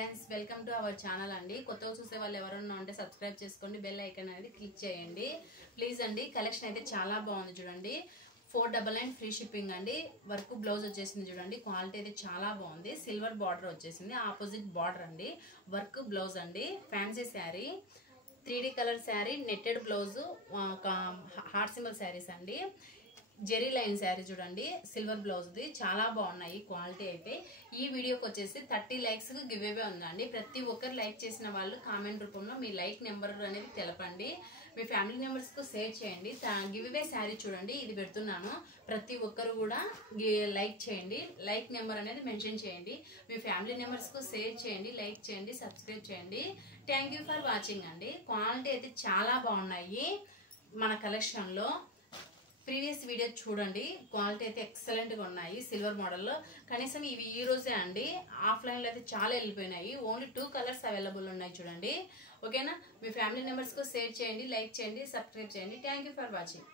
Friends welcome to our channel అండి. కొత్తగా చూసే వాళ్ళు ఎవరన్నా ఉంటే సబ్స్క్రైబ్ చేసుకోండి, బెల్ ఐకాన్ అనేది క్లిక్ చేయండి ప్లీజ్ అండి. కలెక్షన్ అయితే చాలా బాగుంది చూడండి. 499 ఫ్రీ షిప్పింగ్ అండి. వర్క్ బ్లౌజ్ వచ్చేసింది చూడండి. క్వాలిటీ అయితే చాలా బాగుంది. సిల్వర్ బార్డర్ వచ్చేసింది, ఆపోజిట్ బార్డర్ అండి. వర్క్ బ్లౌజ్ అండి. Fancy sari, 3D colour sari, netted blouse, heart symbol saris అండి. జెరీ లైన్ శారీ చూడండి, సిల్వర్ బ్లౌజ్ది. చాలా బాగున్నాయి క్వాలిటీ అయితే. ఈ వీడియోకి వచ్చేసి 30 లైక్స్ గివ్ అవే ఉందండి. ప్రతి ఒక్కరు లైక్ చేసిన వాళ్ళు కామెంట్ రూపంలో మీ లైక్ నెంబర్ అనేది తెలపండి. మీ ఫ్యామిలీ మెంబర్స్కు షేర్ చేయండి. గివ్ అవే శారీ చూడండి, ఇది పెడుతున్నాను. ప్రతి ఒక్కరు కూడా లైక్ చేయండి, లైక్ నెంబర్ అనేది మెన్షన్ చేయండి. మీ ఫ్యామిలీ మెంబర్స్కు షేర్ చేయండి, లైక్ చేయండి, సబ్స్క్రైబ్ చేయండి. థ్యాంక్ యూ ఫర్ వాచింగ్ అండి. క్వాలిటీ అయితే చాలా బాగున్నాయి మన కలెక్షన్లో. ప్రీవియస్ వీడియో చూడండి, క్వాలిటీ అయితే ఎక్సలెంట్గా ఉన్నాయి. సిల్వర్ మోడల్లో కనీసం ఇవి ఈ రోజే అండి. ఆఫ్లైన్లో అయితే చాలా వెళ్ళిపోయినాయి. ఓన్లీ 2 కలర్స్ అవైలబుల్ ఉన్నాయి చూడండి. ఓకేనా? మీ ఫ్యామిలీ మెంబర్స్కు షేర్ చేయండి, లైక్ చేయండి, సబ్స్క్రైబ్ చేయండి. Thank you for watching.